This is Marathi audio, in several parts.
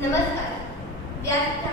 નમસ્કાર. વ્યાસ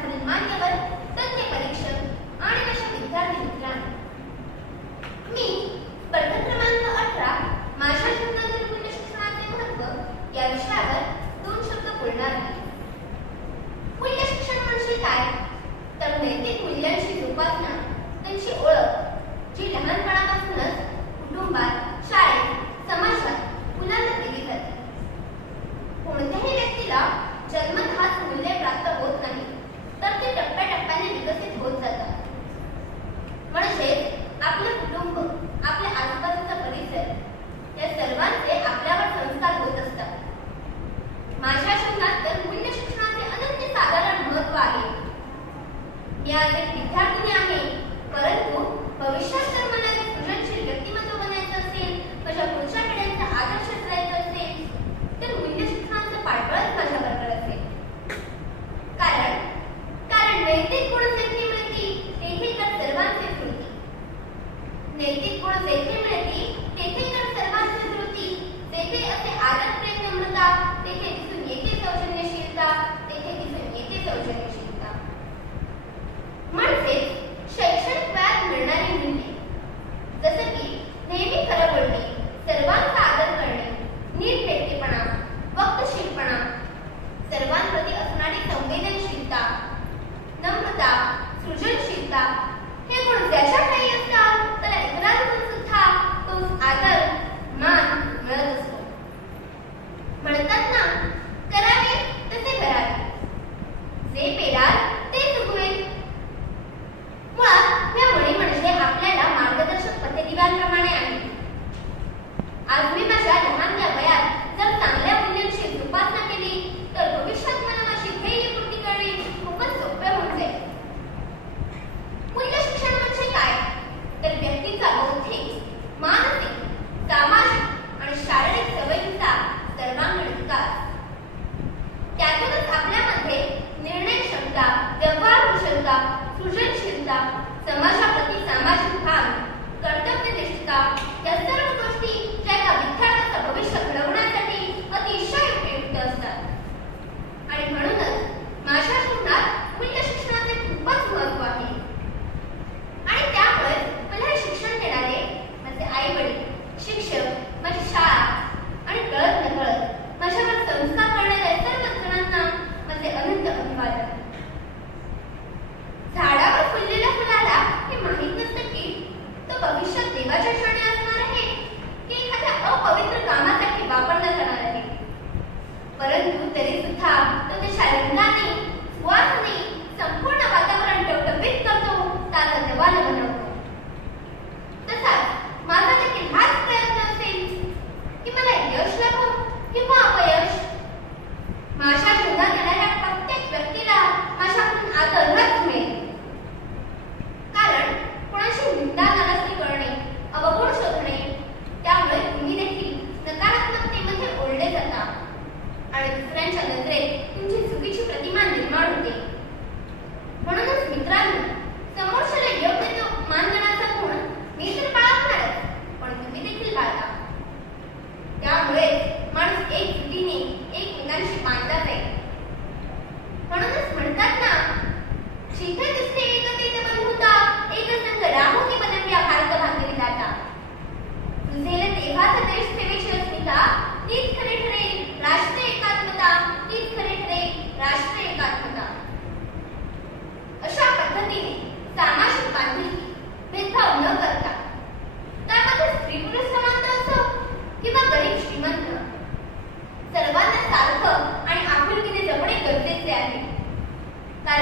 de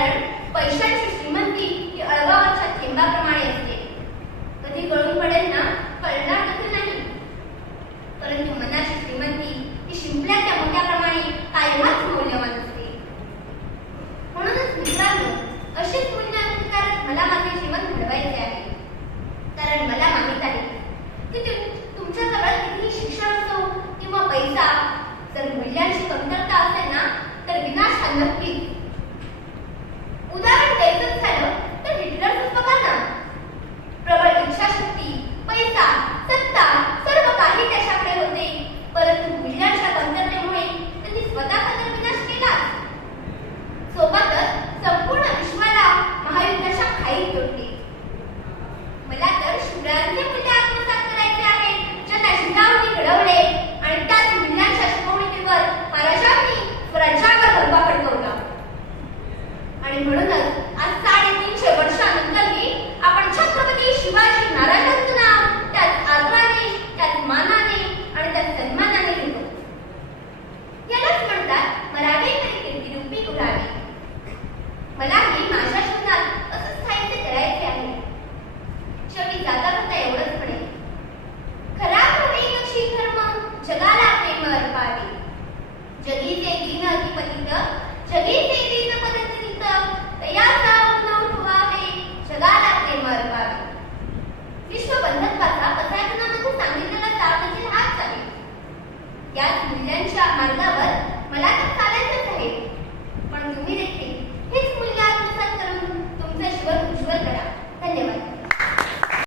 कारण पैशांची म्हणूनच आज साडेतीनशे वर्षानंतरही आपण छत्रपती शिवाजी